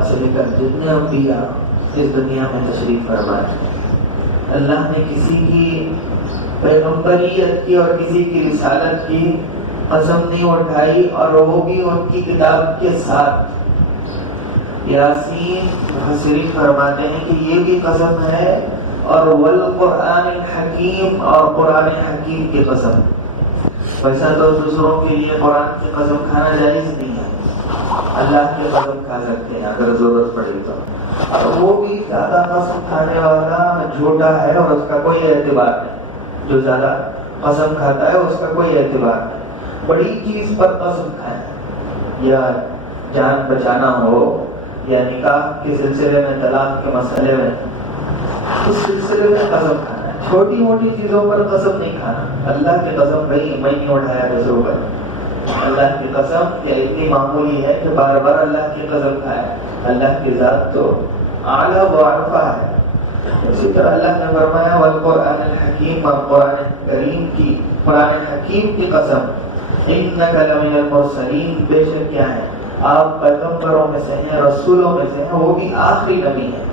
آدم سے لے کر جتنے انبیاء اس دنیا میں تشریف فرمائے، اللہ نے کسی کی پیغمبریت کی اور کسی کی رسالت کی قسم نہیں اٹھائی، اور وہ بھی ان کی کتاب کے ساتھ۔ یاسین مفسرین فرماتے ہیں کہ یہ بھی قسم ہے، اور والقرآن الحکیم، اور قرآن حکیم کی قسم۔ ویسا تو دوسروں کے لیے قرآن کی قسم کھانا جائز نہیں ہے، اللہ کی قسم کھا سکتے ہیں اگر ضرورت پڑے تو، اور وہ بھی زیادہ قسم کھانے والا جھوٹا ہے اور اس کا کوئی اعتبار نہیں۔ جو زیادہ قسم کھاتا ہے اس کا کوئی اعتبار نہیں۔ بڑی چیز پر قسم کھائیں، یا جان بچانا ہو، یا نکاح کے سلسلے میں، طلاق کے مسئلے میں، اس سلسلے میں قسم کھانا ہے۔ چھوٹی موٹی چیزوں پر قسم نہیں کھانا۔ اللہ کی قسم بھائی میں نہیں اٹھایا دوسروں پر، اللہ کی قسم کہ اتنی معمولی ہے کہ بار بار اللہ کی قسم کھائے۔ اللہ کی ذات تو اعلیٰ و ارفع ہے۔ اسی طرح اللہ نے فرمایا والقرآن الحکیم، اور قرآن کریم کی، قرآن حکیم کی قسم، انک لمن المرسلین، بے شک کیا ہے آپ پیغمبروں میں سے ہیں، رسولوں میں سے ہیں، وہ بھی آخری نبی ہیں،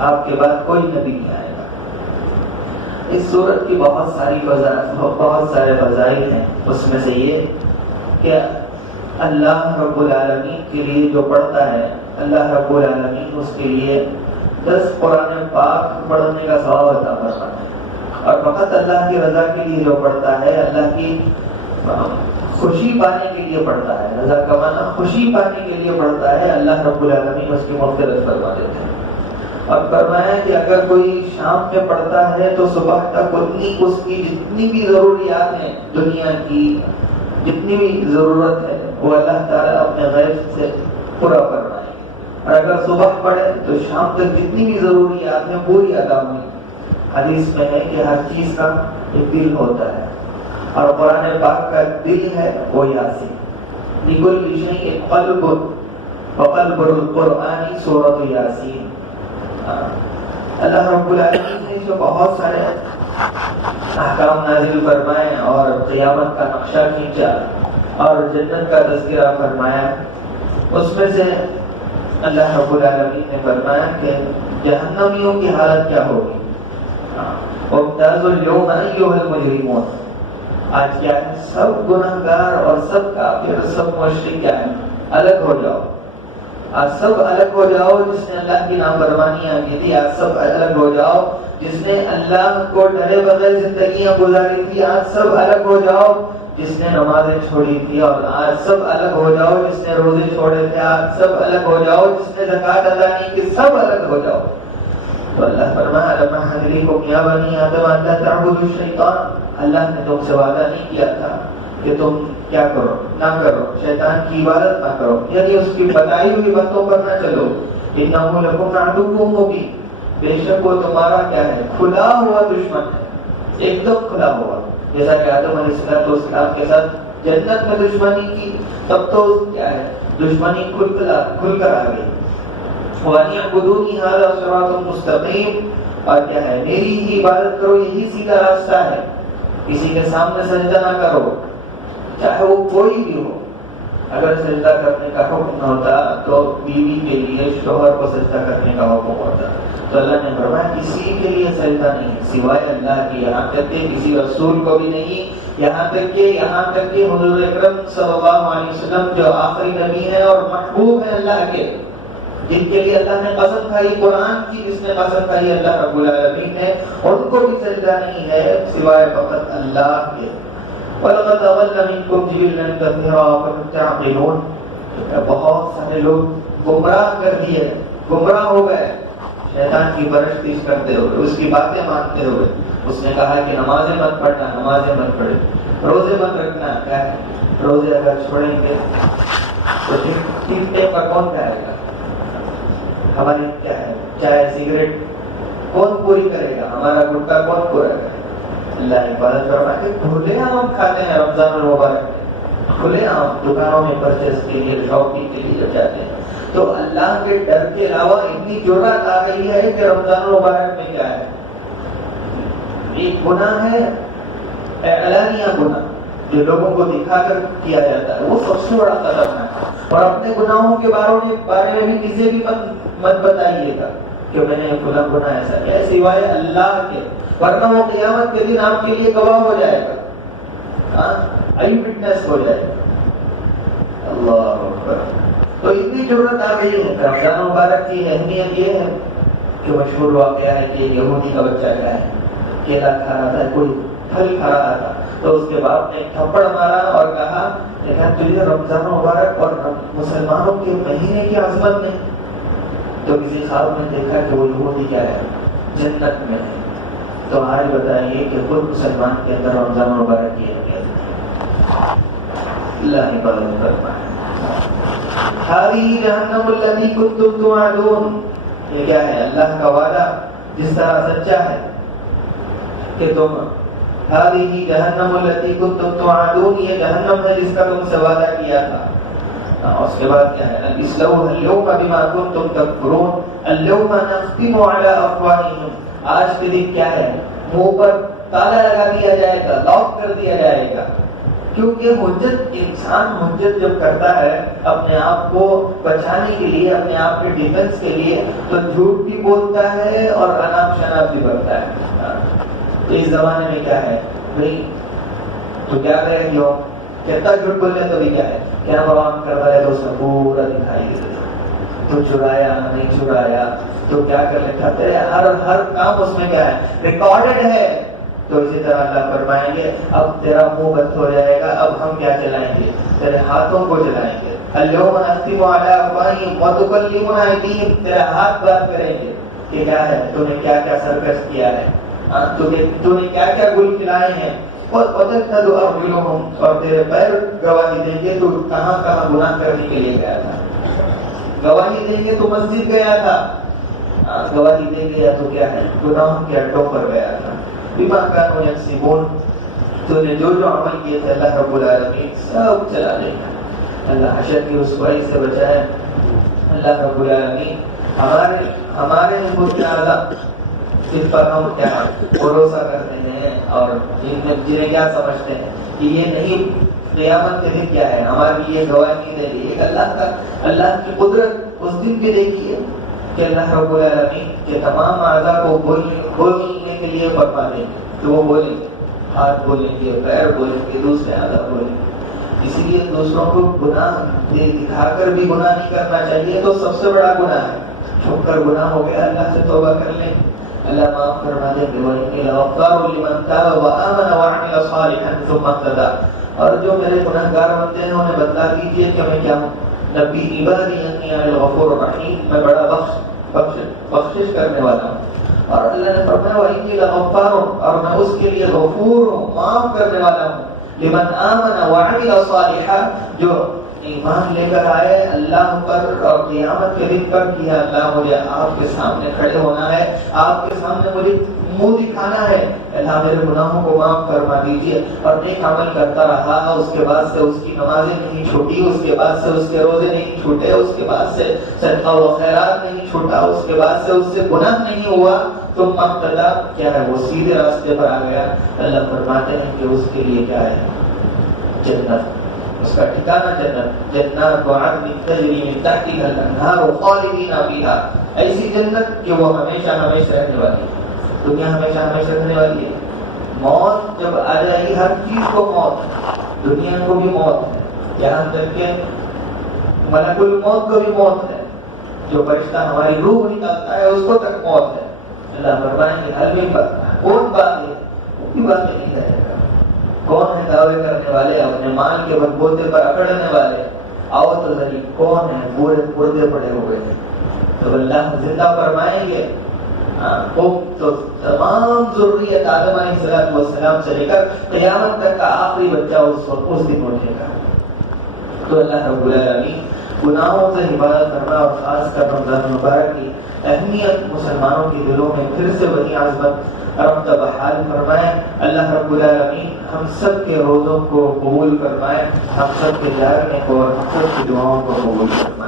آپ کے بعد کوئی نبی نہیں آئے گا۔ اس سورت کی بہت سارے فضائل ہیں، اس میں سے یہ کہ اللہ رب العالمین کے لیے جو پڑھتا ہے، اللہ رب العالمین اس کے لیے 10 قرآن پاک پڑھنے کا ثواب عطا فرماتا ہے، اور فقط اللہ کی رضا کے لیے جو پڑھتا ہے، اللہ کی خوشی پانے کے لیے پڑھتا ہے، رضا کمانا خوشی پانے کے لیے پڑھتا ہے، اللہ رب العالمین اس کی مغفرت فرما دیتے ہیں۔ اور فرمایا کہ اگر کوئی شام میں پڑھتا ہے تو صبح تک اس کی جتنی بھی ضروریات ہیں، دنیا کی جتنی بھی ضرورت ہے، وہ اللہ تعالیٰ اپنے غیب سے پورا فرمائے۔ اور اگر صبح پڑھے تو شام تک جتنی بھی ضروریات ہیں پوری ادا ہوئی۔ حدیث میں ہے کہ ہر چیز کا ایک دل ہوتا ہے، اور قرآن پاک کا دل ہے وہ یاسین۔ لکل شیء قلب، وقلب القرآن سورۃ یاسین۔ اللہ رب العالمین نے جو بہت سارے احکام نازل فرمائے اور قیامت کا نقشہ کھینچا اور جنت کا تذکرہ فرمایا، اس میں سے اللہ رب العالمین نے فرمایا کہ جہنمیوں کی حالت کیا ہوگی۔ وامتازوا اليوم ایھا المجرمون، آج کیا ہے، سب گنہگار اور سب کافر، سب مشرک کیا ہے، الگ ہو جاؤ۔ آج سب الگ ہو جاؤ جس نے اللہ کی نافرمانیاں کی تھی، آج سب الگ ہو جاؤ جس نے اللہ کو ڈرے بغیر زندگیاں گزاری تھی، آج سب الگ ہو جاؤ جس نے نمازیں چھوڑی تھی، اور آج سب الگ ہو جاؤ جس نے روزے چھوڑے تھے، آج سب الگ ہو جاؤ جس نے زکوٰۃ ادا نہیں کی، سب الگ ہو جاؤ۔ تو اللہ فرمایا الم اعہد الیکم یا بنی آدم ان لا تعبدوا الشیطان، اللہ نے تم سے وعدہ نہیں کیا تھا کہ تم کیا کرو، نہ کرو، شیطان کی عبادت نہ کرو، یعنی اس کی بتائی ہوئی باتوں پر نہ چلو۔ انہ لکم عدو مبین، بے شک وہ تمہارا کیا ہے، کھلا ہوا دشمن ہے، ایک دم کھلا ہوا۔ جیسا کہ آدم علیہ السلام کے ساتھ جنت میں دشمنی کی، تب تو کیا ہے، دشمنی کھل کر آ گئی۔ وَأَنِ اعْبُدُونِي هَذَا صِرَاطٌ مُسْتَقِيمٌ، اور کیا ہے، میری ہی عبادت کرو، یہی سیدھا راستہ ہے، کسی کے سامنے سجدہ نہ کرو، چاہے وہ کوئی بھی ہو۔ اگر سجدہ کرنے کا حکم ہوتا تو بیوی کے لیے شوہر کو سجدہ کرنے کا حکم ہوتا، تو اللہ نے فرمایا کسی کے لیے سجدہ نہیں سوائے اللہ کی، یہاں تک کہ کسی رسول کو بھی نہیں، یہاں تک کہ حضور اکرم صلی اللہ علیہ وسلم جو آخری نبی ہیں اور محبوب ہیں اللہ کے، جن کے لیے اللہ نے قسم کھائی قرآن کی، جس نے قسم کھائی اللہ رب العالمین نے، ان کو بھی سجدہ نہیں ہے سوائے فقط اللہ کے۔ وَلَقَدْ أَضَلَّ مِنكُمْ جِبِلًّا كَثِيرًا أَفَلَمْ تَعْقِلُونَ، بہت سارے لوگ گمراہ کر دیے، گمراہ ہو گئے شیطان کی پرستش کرتے ہوئے، اس کی باتیں مانتے ہوئے۔ اس نے کہا کہ نمازیں مت پڑھنا، نمازیں مت پڑھے، روزے مت رکھنا، کیا ہے، روزے اگر چھوڑیں گے تو ٹھیک پر کون کھائے گا، ہماری کیا ہے چائے سگریٹ کون پوری کرے گا، ہمارا گٹکا کون پورا کرے گا۔ اللہ عبادت فرماتے ہیں کھلے عام کھاتے ہیں رمضان المبارک میں، کھلے عام دکانوں میں پرچیز کے لیے، شاپنگ کے لیے جاتے ہیں۔ تو اللہ کے ڈر کے علاوہ اتنی جرأت آ گئی ہے کہ رمضان المبارک میں کیا ہے، ایک گناہ ہے اعلانیہ گناہ جو لوگوں کو دکھا کر کیا جاتا ہے، وہ سب سے بڑا خطرناک ہے۔ اور اپنے گناہوں کے بارے میں بھی کسی بھی مت بتائیے گا کہ میں نے فلاں گناہ ایسا کیا سوائے اللہ کے، ورنہ وہ قیامت کے دن آپ کے لیے گواہ ہو جائے گا، آئی وٹنس ہو جائے گا۔ اللہ اکبر۔ تو اتنی ضرورت آ گئی ہے۔ رمضان مبارک کی اہمیت یہ ہے کہ مشہور واقعہ ہے کہ یہودی کا بچہ کیا ہے، کیلا کھا رہا تھا، کوئی پھل کھا رہا تھا، تو اس کے باپ نے ایک تھپڑ مارا اور کہا تجھے رمضان مبارک اور مسلمانوں کے مہینے کی عظمت نہیں؟ تو کسی خواب نے دیکھا کہ وہ یہودی کیا ہے، جنت میں ہے۔ تو آج بتائیے کہ خود مسلمان کے اندر رمضان مبارک کی اہمیت ہے۔ اللہ نے بدل فرمایا ہذه جہنم التي كنتم توعدون، یہ کیا ہے؟ اللہ کا وعدہ جس طرح سچا ہے کہ تم هذه جہنم التي كنتم توعدون، یہ جہنم ہے جس کا تم سے وعدہ کیا تھا۔ اس کے بعد کیا ہے؟ اصلوها اليوم بما كنتم تكفرون اليوم نختم على افواههم، آج کے دن کیا ہے؟ منہ پر تالا لگا دیا جائے گا، لاک کر دیا جائے گا، کیونکہ حجت، انسان حجت جب کرتا ہے اپنے آپ کو بچانے کے لیے، اپنے آپ کے ڈیفنس کے لیے، تو جھوٹ بھی بولتا ہے اور اناپ شناپ بھی بڑھتا ہے۔ تو اس زمانے میں کیا ہے بھائی، تو کیا کرے کیوں کتنا جھوٹ بول لے تو بھی کیا ہے، کیا بوان کرتا ہے تو اس میں پورا دکھائی دیتا، تو چرایا نہیں چرایا تو کیا کر لکھا تیرے ہر کام اس میں کیا ہے، ریکارڈڈ ہے۔ تو اسی طرح اللہ فرمائیں گے اب تیرا منہ بند ہو جائے گا، اب ہم کیا چلائیں گے؟ تیرے ہاتھوں کو چلائیں گے۔ اليوم نختم على افواههم وتكلمنا ايديهم، تیرا ہاتھ بات کریں گے کہ کیا ہے تو نے کیا کیا سرکش کیا ہے، تو نے کیا کیا گل کھلائے ہیں، وتشهد ارجلهم، اور تیرے پیر گواہی دیں گے تو کہاں کہاں گناہ کرنے کے لیے گیا تھا، گواہی دیں گے تو مسجد گیا تھا، گواہی دے گیا تو کیا ہے گناہوں کے اڈوں پر گیا تھا۔ بما كانوا يكسبون، تو نے جو عمل کیے تھے اللہ رب العالمین سب چلا دے گا۔ اللہ حشر کی رسوائی سے بچائے۔ اللہ رب العالمین ہمارے بت اعلیٰ جن پر ہم کیا بھروسہ کرتے ہیں اور جنہیں کیا سمجھتے ہیں کہ یہ نہیں، قیامت کے دن کیا ہے ہمارے لیے گواہی دے گی، ایک اللہ کی قدرت اس دن بھی دیکھیے کہ اللہ رب العالمین کے تمام اعضاء کو بولنے کے لیے فرما دیں گے، تو وہ بولیں گے، ہاتھ بولیں گے، پیر بولیں گے، دوسرے اعضاء بولیں گے۔ اسی لیے دوسروں کو گناہ دکھا کر بھی گناہ نہیں کرنا چاہیے، تو سب سے بڑا گناہ ہے۔ چھپ کر گناہ ہو گیا، اللہ سے توبہ کر لیں، اللہ معاف فرما دیں گے۔ وَإِنِّي لَغَفَّارٌ لِمَن تَابَ وَآمَنَ وَعَمِلَ صَالِحًا ثُمَّ اهْتَدَىٰ، اور جو میرے گناہگار بنتے ہیں انہیں بتلا دیجیے کہ میں کیا ہوں، نبی عبادی انی انا الغفور الرحیم، میں بڑا بخشش کرنے والا ہوں۔ اور اللہ نے فرمایا وَإِنِّي لَغَفَّارٌ، اور میں اس کے لیے غفور ہوں، معاف کرنے والا ہوں، لمن آمن وعمل صالحا، جو ایمان لے کر آئے اللہ پر اور قیامت کے دن پر کیا اللہ مجھے آپ کے سامنے کھڑے ہونا ہے، آپ کے سامنے مجھے منہ دکھانا ہے، اللہ میرے گناہوں کو معاف فرما دیجیے، اور نیک عمل کرتا رہا، اس کے بعد سے اس کی نمازیں نہیں چھوٹی، اس کے بعد سے اس کے روزے نہیں چھوٹے، اس کے بعد سے صدقہ و خیرات نہیں چھوٹا، اس کے بعد سے اس سے گناہ نہیں ہوا، تو مقتدا کیا ہے وہ سیدھے راستے پر آ گیا۔ اللہ فرماتے ہیں کہ اس کے لیے کیا ہے جنت، اس کا ٹھکانہ جنت، جنات عدن تجری من تحتها الانہار خالدین فیہا، ایسی جنت کہ وہ ہمیشہ ہمیشہ رہنے والی ہے۔ دنیا ہمیشہ ہمیشہ رہنے والی ہے، موت جب آ جائے گی ہر چیز کو موت ہے، دنیا کو بھی موت ہے، یہاں تک کہ ملک الموت کو بھی موت ہے، جو فرشتہ ہماری روح نکالتا ہے اس کو تک موت ہے۔ اللہ فرمائیں گے حل بھی کون بات ہے، وہ بھی بات نہیں رہے گا، کون ہے دعوے کرنے والے اپنے مال کے بلبوتے پر اکڑنے والے، آؤ تو ذریع کون ہے پورے مردے پڑے ہوئے ہیں، تو اللہ زندہ فرمائیں گے تو تمام ذریت آدم علیہ السلام سے لے کر قیامت تک کا آخری بچہ اس دن اٹھے گا۔ تو اللہ رب العالمین گناہوں سے حفاظت کرنا اور خاص کر رمضان مبارک کی اہمیت مسلمانوں کے دلوں میں پھر سے وہی عظمت رب بحال فرمائے۔ اللہ رب العالمین ہم سب کے روزوں کو قبول فرمائے، ہم سب کے جاگنے کو اور ہم سب کی دعاؤں کو قبول فرمائے۔